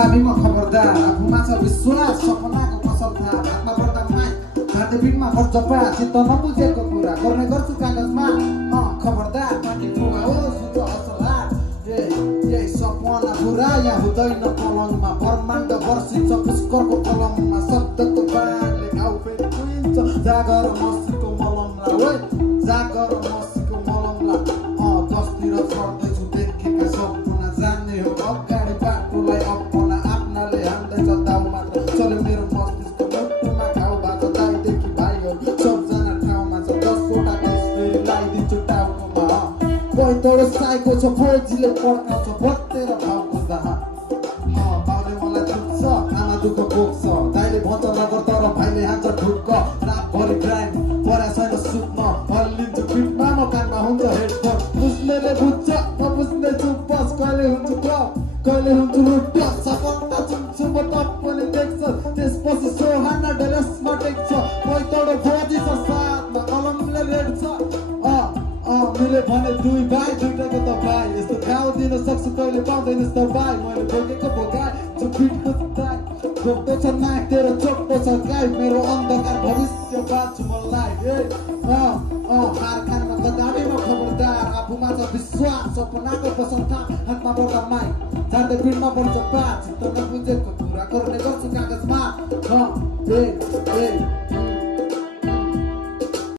कदाबीमा खबरदार आफूमा छ विश्वास सपनाको पसल थाहा हातमा पर्दा माइ हाते पिठमा खर्च पा चित्त नबुझेको कुरा गर्ने गर्छु कागजमा खबरदार माथि पुगा हो सुन्छ असला यही सपना पुरा यहाँ हुँदैन पलङमा ब्रह्माण्ड वर्षिन्छ पुष्करको कलममा शब्दको बाणले घाउ फेरि कुइन्छ जागर मसीको मलमला ओइ जागर मसीको मलमला दसतिर चढ्दैछु देखेका सपना जान्ने हो अगाडि बाटोलाई अपना आफ्नाले हान्दैछ दाउ मात्र चल्यो मेरो मस्तिष्क मुटुमा घाउ भएको दाइदेखि भाइहरू सबजना ठाउँमा छ 10वटा केस लगाइदिन्छु टाउकोमा पैतरो साइको छ फौजीले पड्काउँछ बत्तेर भाउ खोज्दा बाउले मलाई दुख्छ आमा दुःख बोक्छ दाइले भन्छ नगर तर भाइले हान्छ ढुक्क रातभरि क्राइम परा छैन सुत्न हल्लिन्छु पिठमा म कानमा हुन्छ हेडफोन बुझ्नेले बुझ्छ नबुझ्ने चुप बस कहिले हुन्छु क्लब कहिले हुन्छु लुट्ट सपना चुन्छु म टप्पले देख्छ त्यसपछि सोहाना ड्रेसमा टेक्छ पैतरो फौजी छ साथमा कलमले रेड्छ मैले भने दुई भाइ दुइटाको त भाइ यस्तो घाउ दिन सक्छु कहिले पाउँदैनस् त भाइ मैले भोगेको भोगाइ चुपिटको ताइ छोप्दो छ नाक तेरो चोप्दो छ गाई मेरो अन्धकार भविष्य बाँच्छु मलाई हार खानमा कदाबीमा खबरदार आफूमा छ विश्वास सपनाको पसल थाहा हातमा पर्दा माइ जाँदै पिठमा पर्छ पार चित्त नबुझेको कुरा गर्ने गर्छु कागजमा